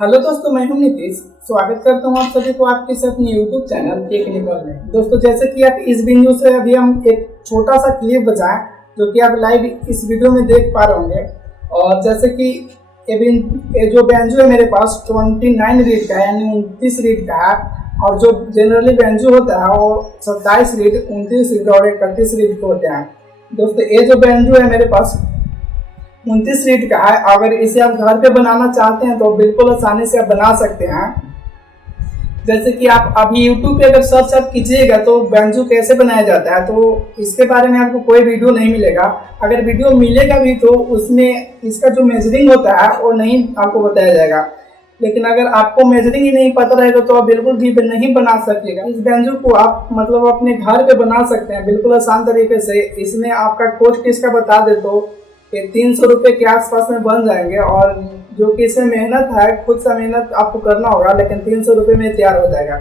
Hello दोस्तों, मैं हूं नीतीश। स्वागत करता हूं आप सभी को आपके अपने यूट्यूब चैनल टेक्निकल में। दोस्तों, जैसे कि आप इस बिंदु से अभी हम एक छोटा सा क्लिप बजाएं जो कि आप लाइव इस वीडियो में देख पा रहे होंगे। और जैसे कि ये जो बैंजो है मेरे पास 29 रीड का है, यानी 29 रीड का है। और जो जनरली बैंजो होता है वो 27 रीड, 29 रीड और 31 रीड के होते हैं। दोस्तों, ये जो बैंजो है मेरे पास 29 रीड का है। अगर इसे आप घर पे बनाना चाहते हैं तो बिल्कुल आसानी से आप बना सकते हैं। जैसे कि आप अभी YouTube पे अगर सर्च आप कीजिएगा तो बैंजो कैसे बनाया जाता है, तो इसके बारे में आपको कोई वीडियो नहीं मिलेगा। अगर वीडियो मिलेगा भी तो उसमें इसका जो मेजरिंग होता है वो नहीं आपको बताया जाएगा। लेकिन अगर आपको मेजरिंग ही नहीं पता रहेगा तो आप बिल्कुल भी नहीं बना सकिएगा। इस बैंजो को आप मतलब अपने घर पे बना सकते हैं बिल्कुल आसान तरीके से। इसमें आपका कॉस्ट इसका बता दे तो 300 रुपये के आसपास में बन जाएंगे। और जो कि इसमें मेहनत है, खुद से मेहनत आपको करना होगा, लेकिन 300 रुपये में तैयार हो जाएगा।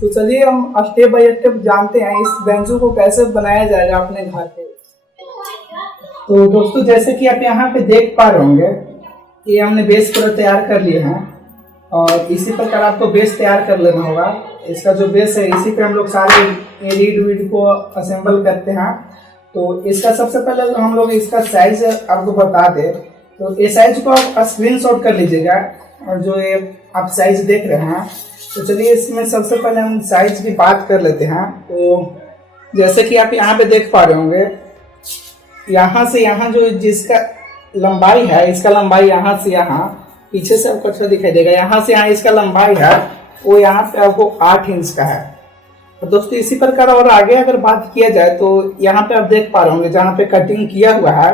तो चलिए हम स्टेप बाय स्टेप जानते हैं इस बैंजो को कैसे बनाया जाएगा अपने घर पे। तो दोस्तों, जैसे कि आप यहाँ पे देख पा रहे होंगे, ये हमने बेस पूरा तैयार कर लिए हैं। और इसी प्रकार आपको बेस तैयार कर लेना होगा। इसका जो बेस है इसी पे हम लोग सारे रीड वीड को असेंबल करते हैं। तो इसका सबसे पहले हम लोग इसका साइज आपको बता दें, तो ये साइज को आप स्क्रीनशॉट कर लीजिएगा। और जो ये आप साइज देख रहे हैं, तो चलिए इसमें सबसे पहले हम साइज की बात कर लेते हैं। तो जैसे कि आप यहाँ पे देख पा रहे होंगे, यहाँ से यहाँ जो जिसका लंबाई है, इसका लंबाई यहाँ से यहाँ, पीछे से आपको अच्छा दिखाई देगा, यहाँ से यहाँ इसका लंबाई है वो यहाँ पे आपको 8 इंच का है। और दोस्तों, इसी प्रकार और आगे अगर बात किया जाए तो यहाँ पे आप देख पा रहे होंगे जहाँ पे कटिंग किया हुआ है,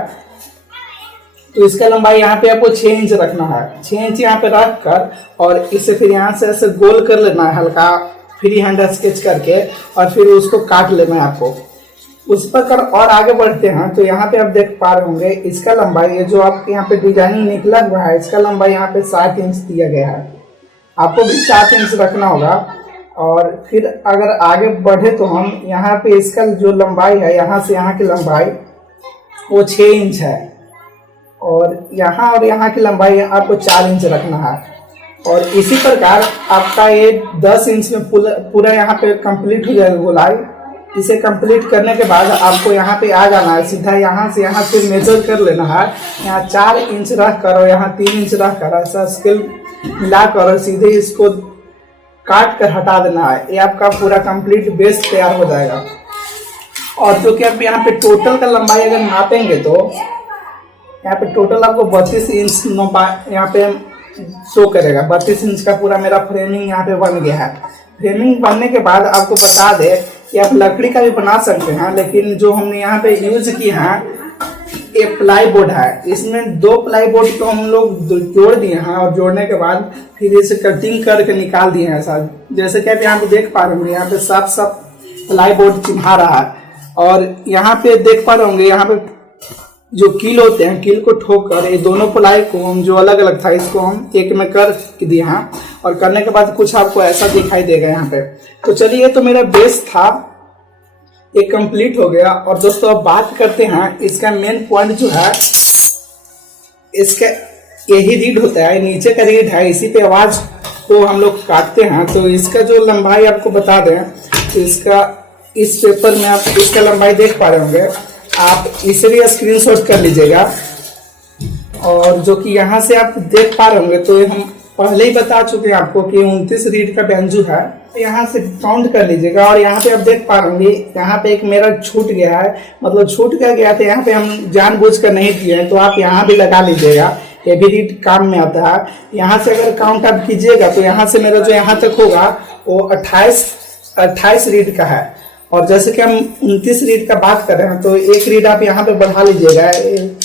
तो इसका लंबाई यहाँ पे आपको 6 इंच रखना है। 6 इंच यहाँ पे रख कर और इसे फिर यहाँ से ऐसे गोल कर लेना है, हल्का फ्री हैंड स्केच करके, और फिर उसको काट लेना है आपको। उस प्रकार और आगे बढ़ते हैं तो यहाँ पे आप देख पा रहे होंगे इसका लंबाई, जो आप यहाँ पे डिजाइनिंग निकला हुआ है, इसका लंबाई यहाँ पे 7 इंच दिया गया है। आपको भी 7 इंच रखना होगा। और फिर अगर आगे बढ़े तो हम यहाँ पे इसका जो लंबाई है, यहाँ से यहाँ की लंबाई वो 6 इंच है। और यहाँ की लंबाई आपको 4 इंच रखना है। और इसी प्रकार आपका ये 10 इंच में पूरा यहाँ पे कंप्लीट हो जाएगा गोलाई। इसे कंप्लीट करने के बाद आपको यहाँ पे आ जाना है, सीधा यहाँ से यहाँ फिर मेजर कर लेना है। यहाँ 4 इंच रख कर और यहाँ 3 इंच रख कर ऐसा स्केल मिला कर और सीधे इसको काट कर हटा देना है। ये आपका पूरा कंप्लीट बेस तैयार हो जाएगा। और जो कि आप यहाँ पे टोटल का लंबाई अगर नापेंगे तो यहाँ पे टोटल आपको 32 इंच यहाँ पे शो करेगा। 32 इंच का पूरा मेरा फ्रेमिंग यहाँ पे बन गया है। फ्रेमिंग बनने के बाद आपको बता दे कि आप लकड़ी का भी बना सकते हैं, लेकिन जो हमने यहाँ पे यूज की है ये प्लाई बोर्ड है। इसमें 2 प्लाई बोर्ड को हम लोग जोड़ दिए हैं और जोड़ने के बाद फिर इसे कटिंग करके निकाल दिए हैं ऐसा। जैसे कि आप यहाँ पे देख पा रहे होंगे, यहाँ पे साफ प्लाई बोर्ड चिन्हा रहा है। और यहाँ पे देख पा रहे होंगे, यहाँ पे जो कील होते हैं, कील को ठोक कर ये दोनों प्लाई को हम जो अलग अलग था इसको हम एक में कर दिए हैं। और करने के बाद कुछ आपको ऐसा दिखाई देगा यहाँ पे। तो चलिए, ये तो मेरा बेस था, ये कंप्लीट हो गया। और दोस्तों, अब बात करते हैं इसका मेन पॉइंट जो है, इसका यही रीड होता है, नीचे का रीड है, इसी पे आवाज को हम लोग काटते हैं। तो इसका जो लंबाई आपको बता दें, तो इसका इस पेपर में आप इसका लंबाई देख पा रहे होंगे, आप इसे भी स्क्रीनशॉट कर लीजिएगा। और जो कि यहाँ से आप देख पा रहे होंगे, तो हम पहले ही बता चुके हैं आपको कि 29 रीड का बैंजो है। यहाँ से काउंट कर लीजिएगा। और यहाँ पे आप देख पा रहे होंगे, यहाँ पे एक मेरा छूट गया है, मतलब छूट गया था, यहाँ पे हम जानबूझ कर नहीं किए हैं, तो आप यहाँ भी लगा लीजिएगा, ये भी रीड काम में आता है। यहाँ से अगर काउंट आप कीजिएगा तो यहाँ से मेरा जो यहाँ तक होगा वो 28 रीड का है। और जैसे कि हम 29 रीड का बात कर रहे हैं, तो एक रीड आप यहाँ पे बढ़ा लीजिएगा,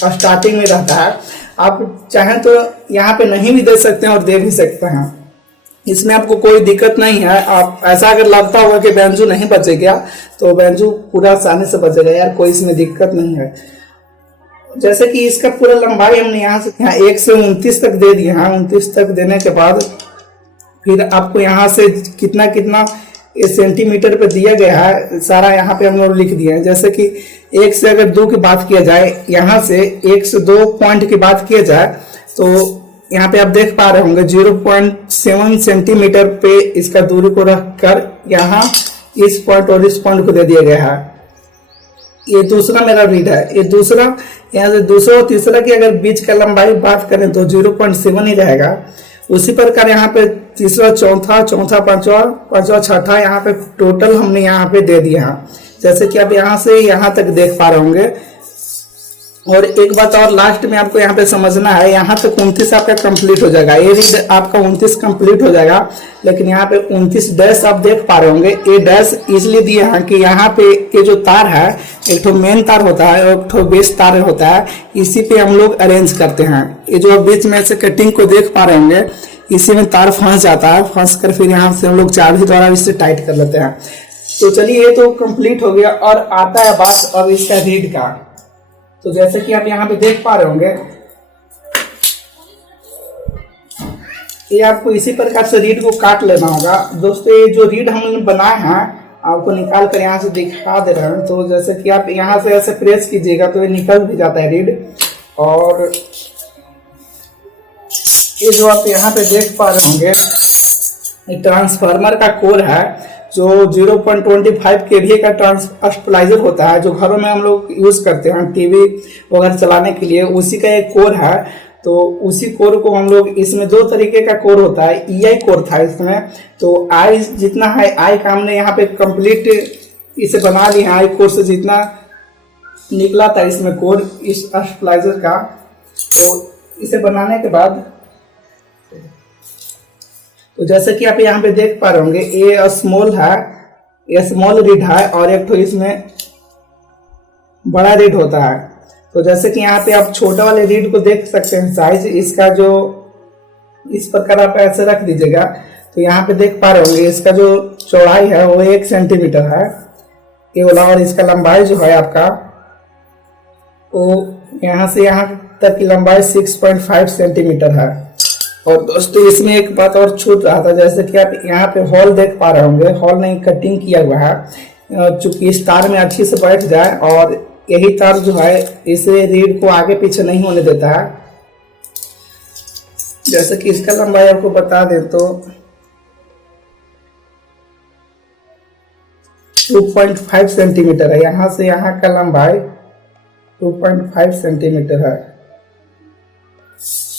स्टार्टिंग में रहता है। आप चाहें तो यहाँ पे नहीं भी दे सकते हैं और दे भी सकते हैं, इसमें आपको कोई दिक्कत नहीं है। आप ऐसा अगर लगता होगा कि बैंजो नहीं बचेगा तो बैंजो पूरा आसानी से बचेगा यार, कोई इसमें दिक्कत नहीं है। जैसे कि इसका पूरा लंबाई हमने यहाँ से 1 से 29 तक दे दिया है। 29 तक देने के बाद फिर आपको यहाँ से कितना कितना सेंटीमीटर पे दिया गया है, सारा यहाँ पे हम लोग लिख दिए हैं। जैसे कि 1 से अगर 2 की बात किया जाए, यहाँ से 1 से 2 पॉइंट की बात किया जाए तो यहाँ पे आप देख पा रहे होंगे 0.7 सेंटीमीटर पे इसका दूरी को रखकर यहाँ इस पॉइंट और इस पॉइंट को दे दिया गया है। ये दूसरा मेरा रीड है। ये दूसरा, यहाँ से दूसरा और तीसरा की अगर बीच का लंबाई बात करें तो 0.7 ही रहेगा। उसी प्रकार यहाँ पे तीसरा, चौथा, पांचवा, छठा यहाँ पे टोटल हमने यहाँ पे दे दिया है, जैसे कि आप यहाँ से यहाँ तक देख पा रहे होंगे। और एक बात और लास्ट में आपको यहाँ पे समझना है, यहाँ तक 29 आपका कंप्लीट हो जाएगा। ये रीड आपका 29 कंप्लीट हो जाएगा, लेकिन यहाँ पे 29 डैश आप देख पा रहे होंगे। ये डैश इसलिए दिए हैं कि यहाँ पे ये जो तार है, एक तो मेन तार होता है और एक तो बेस तार होता है, इसी पे हम लोग अरेंज करते हैं। ये जो बीच में से कटिंग को देख पा रहे होंगे, इसी में तार फंस जाता है, फंस कर फिर यहाँ से हम लोग चाबी द्वारा इससे टाइट कर लेते हैं। तो चलिए, ये तो कंप्लीट हो गया और आता है बात अब इसका रीड का। तो जैसे कि आप यहाँ पे देख पा रहे होंगे, ये आपको इसी प्रकार से रीड को काट लेना होगा। दोस्तों, ये जो रीड हमने बनाए हैं आपको निकाल कर यहाँ से दिखा दे रहे हैं। तो जैसे कि आप यहाँ से ऐसे प्रेस कीजिएगा तो ये निकल भी जाता है रीड। और ये जो आप यहाँ पे देख पा रहे होंगे, ये ट्रांसफार्मर का कोर है जो 0.25 kVA का ट्रांसफार्मर होता है, जो घरों में हम लोग यूज करते हैं टीवी वगैरह चलाने के लिए, उसी का एक कोर है। तो उसी कोर को हम लोग, इसमें 2 तरीके का कोर होता है, EI कोर था इसमें। तो आई जितना है, आई का हमने यहाँ पे कंप्लीट इसे बना लिया है। आई कोर से जितना निकला था इसमें कोर इस स्टेबलाइजर का, तो इसे बनाने के बाद तो जैसे कि आप यहाँ पे देख पा रहे होंगे, ये स्मॉल है, ये स्मॉल रीड है और एक तो इसमें बड़ा रीड होता है। तो जैसे कि यहाँ पे आप छोटा वाले रीड को देख सकते हैं, साइज इसका जो इस प्रकार आप ऐसे रख दीजिएगा। तो यहाँ पे देख पा रहे होंगे, इसका जो चौड़ाई है वो 1 सेंटीमीटर है ये वाला, और इसका लंबाई जो है आपका वो यहाँ से यहाँ तक की लंबाई 6.5 सेंटीमीटर है। और दोस्तों, इसमें एक बात और छूट रहा था, जैसे कि आप यहाँ पे हॉल देख पा रहे होंगे, हॉल नहीं कटिंग किया हुआ है, चूंकि इस तार में अच्छी से बैठ जाए। और यही तार जो है इसे रीड को आगे पीछे नहीं होने देता है। जैसे कि इसका लंबाई आपको बता दें तो 2.5 सेंटीमीटर है। यहाँ से यहाँ का लंबाई 2.5 सेंटीमीटर है।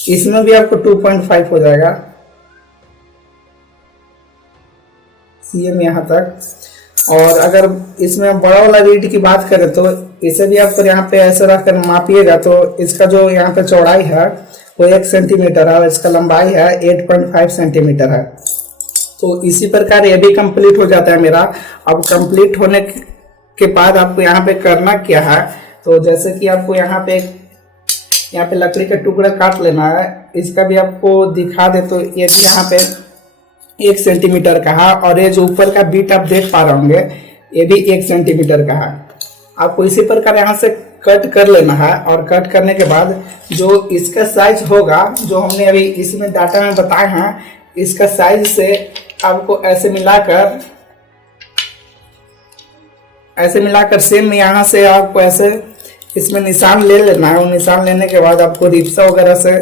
इसमें भी आपको 2.5 हो जाएगा, सीएम यहाँ तक। और अगर इसमें बड़ा वाला रीड की बात करें तो इसे भी आपको यहाँ पे ऐसे रखकर मापिएगा तो इसका जो यहाँ पे चौड़ाई है वो 1 सेंटीमीटर है और इसका लंबाई है 8.5 सेंटीमीटर है। तो इसी प्रकार ये भी कंप्लीट हो जाता है मेरा। अब कंप्लीट होने के बाद आपको यहाँ पे करना क्या है, तो जैसे कि आपको यहाँ पे लकड़ी का टुकड़ा काट लेना है। इसका भी आपको दिखा दे तो ये भी यहाँ पे 1 सेंटीमीटर का है, और ये जो ऊपर का बीट आप देख पा रहे होंगे ये भी 1 सेंटीमीटर का है। आपको इसी प्रकार यहाँ से कट कर लेना है, और कट करने के बाद जो इसका साइज होगा, जो हमने अभी इसमें डाटा में बताए हैं, इसका साइज से आपको ऐसे मिलाकर सेम यहाँ से आपको ऐसे इसमें निशान ले लेना है। और निशान लेने के बाद आपको रिप्सा वगैरह से,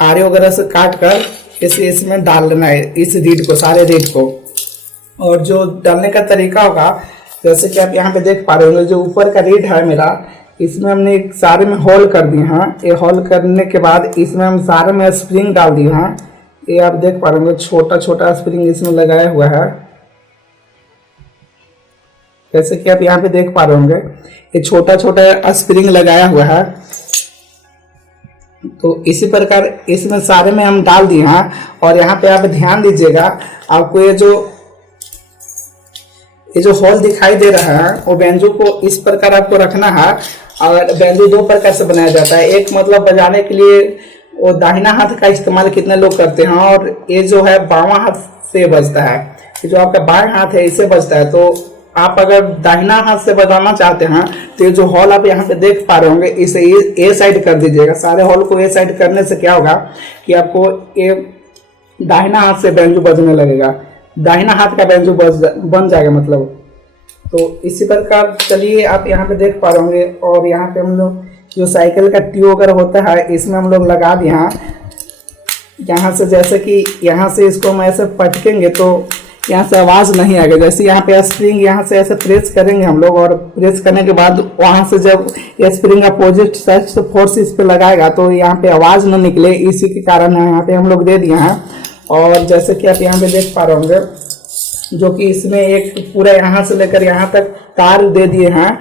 आरे वगैरह से काट कर इसमें डाल लेना है, इस रीड को, सारे रीड को। और जो डालने का तरीका होगा, जैसे कि आप यहाँ पे देख पा रहे होंगे, जो ऊपर का रीड है मेरा, इसमें हमने सारे में होल कर दिए हैं। ये होल करने के बाद इसमें हम सारे में स्प्रिंग डाल दिए हैं। ये आप देख पा रहे होंगे, छोटा छोटा स्प्रिंग इसमें लगाया हुआ है, जैसे कि आप यहाँ पे देख पा रहे होंगे, ये छोटा छोटा स्प्रिंग लगाया हुआ है। तो इसी प्रकार इसमें सारे में हम डाल दिए हैं। और यहाँ पे आप ध्यान दीजिएगा, आपको ये जो होल दिखाई दे रहा है, वो बेंजो को इस प्रकार आपको रखना है। और बेंजो 2 प्रकार से बनाया जाता है। एक मतलब बजाने के लिए वो दाहिना हाथ का इस्तेमाल कितने लोग करते हैं, और ये जो है बावां हाथ से बजता है। ये जो आपका बाएं हाथ है इससे बजता है। तो आप अगर दाहिना हाथ से बजाना चाहते हैं तो ये जो हॉल आप यहाँ पे देख पा रहे होंगे, इसे ए साइड कर दीजिएगा। सारे हॉल को ए साइड करने से क्या होगा कि आपको ये दाहिना हाथ से बेंजो बजने लगेगा, दाहिना हाथ का बेंजो बन जाएगा मतलब। तो इसी प्रकार चलिए आप यहाँ पे देख पा रहे होंगे। और यहाँ पे हम लोग जो साइकिल का ट्यूब वगैरह होता है इसमें हम लोग लगा दिए हैं। यहाँ से जैसे कि यहाँ से इसको हम ऐसे पटकेंगे तो यहाँ से आवाज़ नहीं आएगा। जैसे यहाँ पे स्प्रिंग यहाँ से ऐसे प्रेस करेंगे हम लोग, और प्रेस करने के बाद वहाँ से जब ये स्प्रिंग अपोजिट साइड से फोर्स इस पे लगाएगा तो यहाँ पे आवाज़ ना निकले, इसी के कारण यहाँ पे हम लोग दे दिए हैं। और जैसे कि आप यहाँ पे देख पा रहे होंगे जो कि इसमें एक पूरा यहाँ से लेकर यहाँ तक तार दे दिए हैं।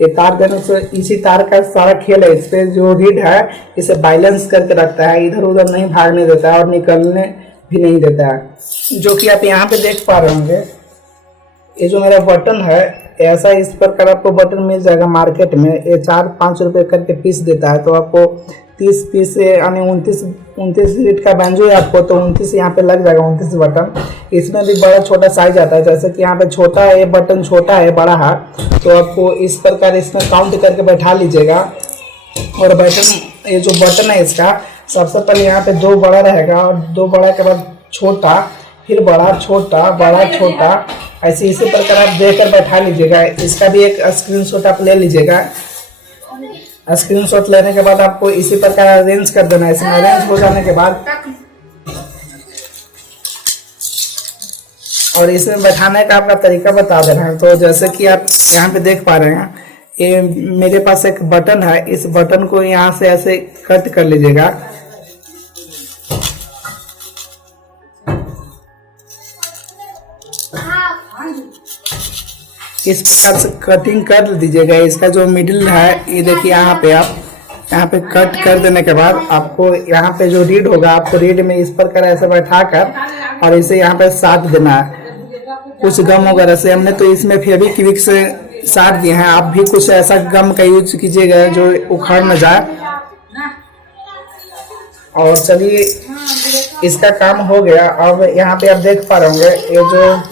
ये तार देने से इसी तार का सारा खेल है। इस पे जो रीड है इसे बैलेंस करके रखता है, इधर उधर नहीं भागने देता है और निकलने भी नहीं देता है। जो कि आप यहाँ पे देख पा रहे होंगे ये जो मेरा बटन है ऐसा इस प्रकार आपको बटन मिल जाएगा मार्केट में। ये 4-5 रुपये करके पीस देता है। तो आपको 30 पीस यानी 29 रीड का बैंजो है आपको, तो 29 यहाँ पे लग जाएगा, 29 बटन। इसमें भी बड़ा छोटा साइज आता है। जैसे कि यहाँ पे छोटा है, ये बटन छोटा है, बड़ा है, तो आपको इस प्रकार इसमें काउंट करके बैठा लीजिएगा। और बटन ये जो बटन है इसका सबसे पहले यहाँ पे 2 बड़ा रहेगा और 2 बड़ा के बाद छोटा, फिर बड़ा, छोटा, बड़ा, छोटा, ऐसे इसी प्रकार आप देकर बैठा लीजिएगा। इसका भी एक स्क्रीनशॉट आप ले लीजिएगा। स्क्रीनशॉट लेने के बाद आपको इसी प्रकार अरेंज कर देना है। इसमें अरेंज हो जाने के बाद और इसमें बैठाने का आपका तरीका बता दे रहे हैं। तो जैसे कि आप यहाँ पे देख पा रहे हैं ये मेरे पास एक बटन है, इस बटन को यहाँ से ऐसे कट कर लीजिएगा। इस प्रकार से कटिंग कर दीजिएगा। इसका जो मिडिल है ये देखिए, यहाँ पे आप यहाँ पे कट कर देने के बाद आपको यहाँ पे जो रीड होगा आपको रीड में इस प्रकार ऐसे बैठा कर और इसे यहाँ पे साथ देना है कुछ गम वगैरह से। हमने तो इसमें फेविक्विक से साथ दिए हैं, आप भी कुछ ऐसा गम का यूज कीजिएगा जो उखाड़ न जाए। और चलिए इसका काम हो गया। अब यहाँ पे आप देख पा रहे होंगे ये जो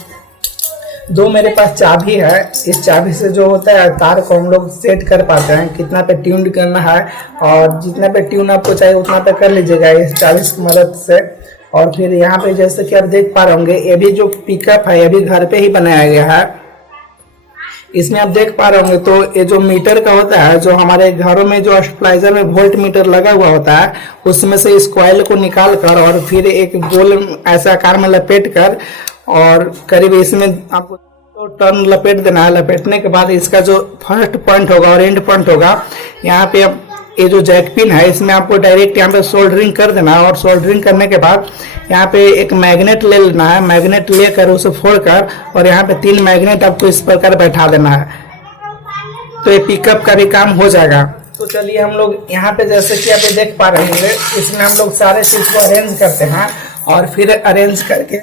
2 मेरे पास चाबी है, इस चाबी से जो होता है तार को हम लोग सेट कर पाते हैं, कितना पे ट्यून करना है और जितना पे ट्यून आपको चाहिए उतना पे कर लीजिएगा इस चाबी की मदद से। और फिर यहाँ पे जैसे कि आप देख पा रहे होंगे ये भी जो पिकअप है ये भी घर पे ही बनाया गया है। इसमें आप देख पा रहे होंगे तो ये जो मीटर का होता है, जो हमारे घरों में जो स्टेबलाइजर में वोल्ट मीटर लगा हुआ होता है, उसमें से इस कॉइल को निकाल कर और फिर एक गोल ऐसे आकार में लपेट कर और करीब इसमें आपको तो टर्न लपेट देना है। लपेटने के बाद इसका जो फर्स्ट पॉइंट होगा और एंड पॉइंट होगा, यहाँ पे ये जो जैक पिन है इसमें आपको डायरेक्ट यहाँ पे सोल्डरिंग कर देना है। और सोल्डरिंग करने के बाद यहाँ पे एक मैग्नेट ले लेना है, मैग्नेट लेकर उसे फोड़कर और यहाँ पे 3 मैग्नेट आपको इस प्रकार बैठा देना है, तो ये पिकअप का भी काम हो जाएगा। तो चलिए हम लोग यहाँ पे जैसे कि आप देख पा रहे हैं इसमें हम लोग सारे चीज को अरेंज करते हैं और फिर अरेंज करके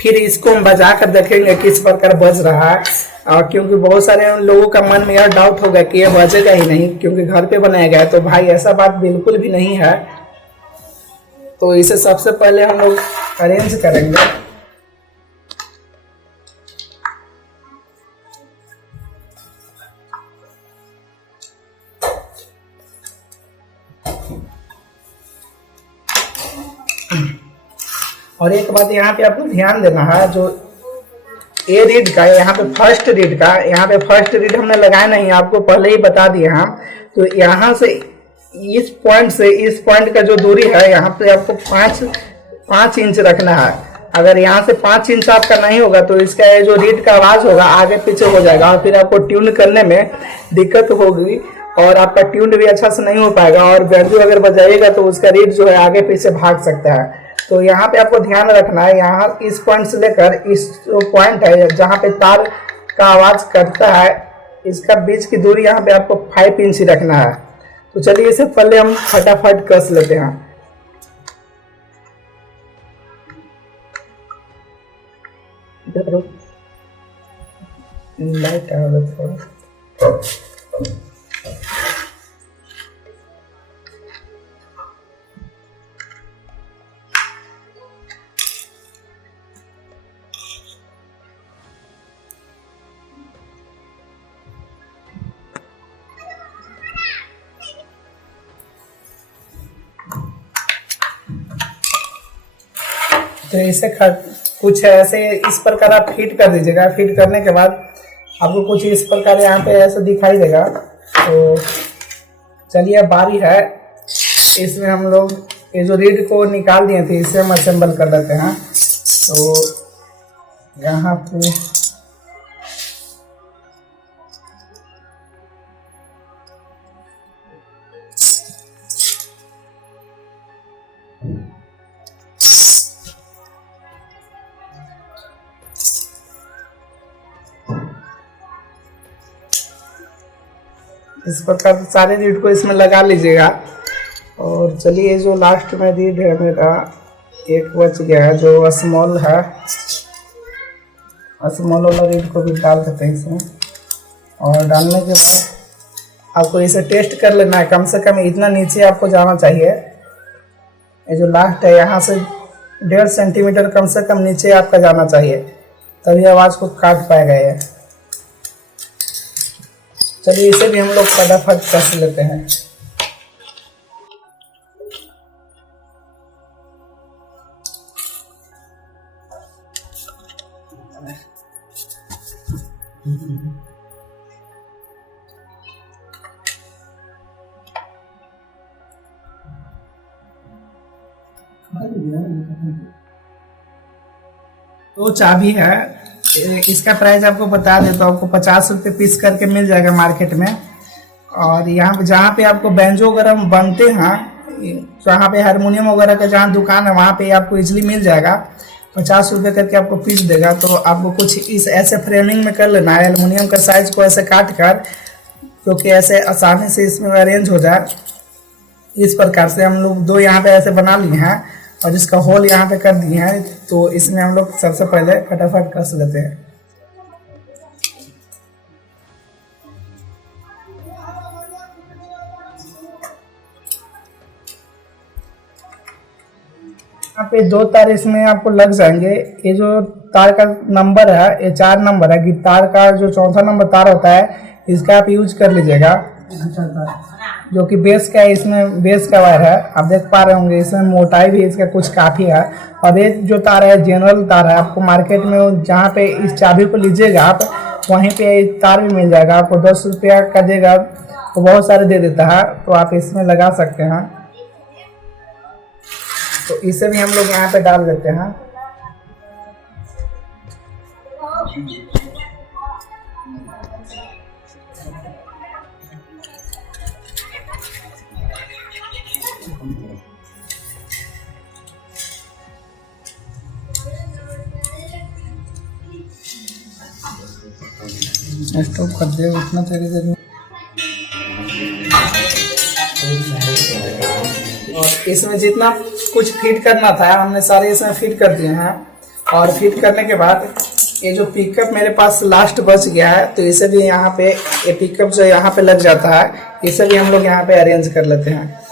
फिर इसको हम बजा कर देखेंगे किस प्रकार बज रहा है। और क्योंकि बहुत सारे लोगों का मन में यह डाउट होगा कि यह बजेगा ही नहीं क्योंकि घर पे बनाया गया है, तो भाई ऐसा बात बिल्कुल भी नहीं है। तो इसे सबसे पहले हम लोग अरेंज करेंगे। और एक बात यहाँ पे आपको ध्यान देना है, जो ए रीड का यहाँ पे फर्स्ट रीड का, यहाँ पे फर्स्ट रीड हमने लगाया नहीं, आपको पहले ही बता दिया हम। तो यहाँ से इस पॉइंट से इस पॉइंट का जो दूरी है यहाँ पे आपको 5 इंच रखना है। अगर यहाँ से 5 इंच आपका नहीं होगा तो इसका ये जो रीड का आवाज होगा आगे पीछे हो जाएगा और फिर आपको ट्यून करने में दिक्कत होगी और आपका ट्यून भी अच्छा से नहीं हो पाएगा। और बैंजो अगर बजाइएगा तो उसका रीड जो है आगे पीछे भाग सकता है। तो यहाँ पे आपको ध्यान रखना है, यहाँ इस पॉइंट से लेकर इस जो पॉइंट है जहाँ पे तार का आवाज करता है इसका बीच की दूरी यहाँ पे आपको 5 इंच रखना है। तो चलिए इसे पहले हम फटाफट कस लेते हैं। लाइट आ रहा थोड़ा। तो इसे कुछ ऐसे इस प्रकार आप फिट कर दीजिएगा। फिट करने के बाद आपको कुछ इस प्रकार यहाँ पे ऐसा दिखाई देगा। तो चलिए अब बारी है, इसमें हम लोग ये जो रीड को निकाल दिए थे इसे हम असेंबल कर लेते हैं। तो यहाँ पे इस प्रकार सारे रीड को इसमें लगा लीजिएगा। और चलिए जो लास्ट में रीड है मेरा एक बच गया है जो स्मॉल है, स्मॉल वाला रीड को भी डाल देते हैं इसमें। और डालने के बाद आपको इसे टेस्ट कर लेना है, कम से कम इतना नीचे आपको जाना चाहिए। ये जो लास्ट है यहाँ से 1.5 सेंटीमीटर कम से कम नीचे आपका जाना चाहिए, तभी आवाज़ को काट पाएगा ये। चलिए इसे भी हम लोग फटाफट कस लेते हैं। तो चाबी है, इसका प्राइस आपको बता देता हूँ, आपको 50 रुपये पीस करके मिल जाएगा मार्केट में। और यहाँ पे जहाँ पे आपको बैंजो वगैरह बनते हैं, जहाँ पे हारमोनियम वगैरह का जहाँ दुकान है वहाँ पे आपको इजीली मिल जाएगा। 50 रुपये करके आपको पीस देगा। तो आपको कुछ इस ऐसे फ्रेमिंग में कर लेना है, एलुमिनियम का साइज को ऐसे काट कर, क्योंकि ऐसे आसानी से इसमें अरेंज हो जाए। इस प्रकार से हम लोग 2 यहाँ पे ऐसे बना लिए हैं और इसका होल यहाँ पे कर दिए हैं। तो इसमें हम लोग सबसे पहले फटाफट कस लेते हैं। यहाँ पे 2 तार इसमें आपको लग जाएंगे। ये जो तार का नंबर है ये 4 नंबर है। गिटार का जो चौथा नंबर तार होता है इसका आप यूज कर लीजिएगा, जो कि बेस का है, इसमें बेस का वायर है। आप देख पा रहे होंगे इसमें मोटाई भी इसका कुछ काफ़ी है। और ये जो तार है जनरल तार है, आपको मार्केट में जहाँ पे इस चाबी को लीजिएगा आप वहीं पे तार भी मिल जाएगा। आपको 10 रुपया का देगा तो बहुत सारे दे देता है, तो आप इसमें लगा सकते हैं। तो इसे भी हम लोग यहाँ पे डाल देते हैं। स्टॉप कर दे उतना तेरी देर में। और इसमें जितना कुछ फिट करना था हमने सारे इसमें फिट कर दिए हैं। और फिट करने के बाद ये जो पिकअप मेरे पास लास्ट बच गया है, तो इसे भी यहाँ पे ये पिकअप जो यहाँ पे लग जाता है, इसे भी हम लोग यहाँ पे अरेंज कर लेते हैं।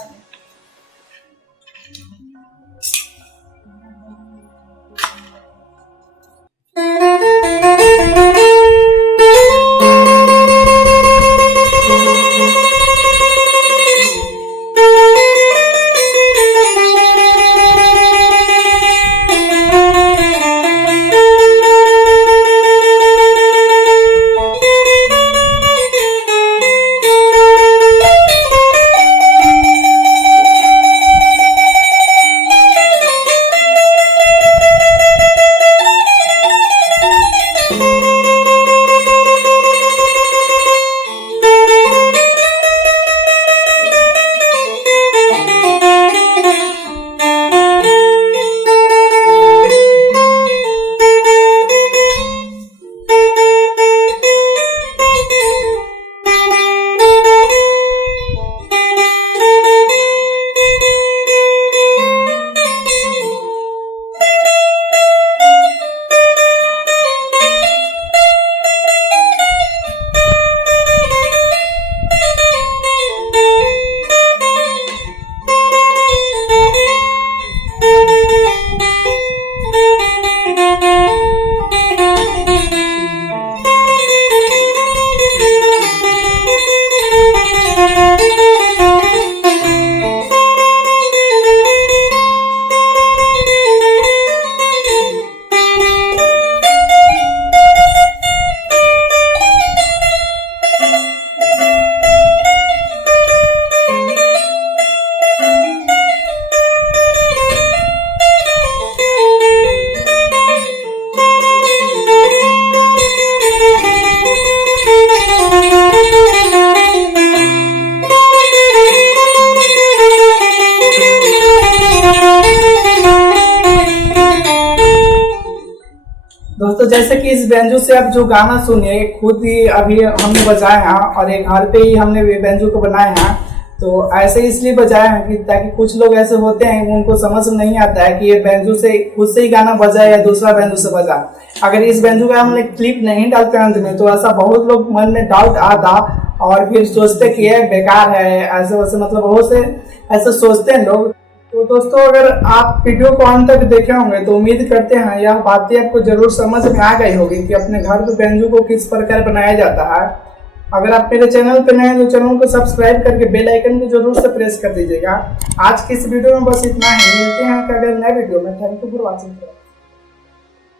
जैसे कि इस बेंजो से आप जो गाना सुनिए खुद ही अभी हमने बजाए हैं और एक घर पे ही हमने बेंजो को बनाए हैं। तो ऐसे इसलिए बजाए हैं कि ताकि कुछ लोग ऐसे होते हैं उनको समझ में नहीं आता है कि ये बेंजो से खुद से ही गाना बजाए या दूसरा बेंजो से बजा। अगर इस बेंजो का हमने क्लिप नहीं डालते अंत में तो ऐसा बहुत लोग मन में डाउट आता और फिर सोचते कि ये बेकार है, ऐसे वैसे मतलब बहुत से ऐसे सोचते हैं लोग। तो दोस्तों अगर आप वीडियो को अंत तक देखे होंगे तो उम्मीद करते हैं यह बातें आपको जरूर समझ में आ गई होगी कि अपने घर पे बेंजो को किस प्रकार बनाया जाता है। अगर आप मेरे चैनल पे नए हैं तो चैनल को सब्सक्राइब करके बेल आइकन को जरूर से प्रेस कर दीजिएगा। आज की इस वीडियो में बस इतना ही, मिलते हैं अगर नए वीडियो में। Thank you for watching.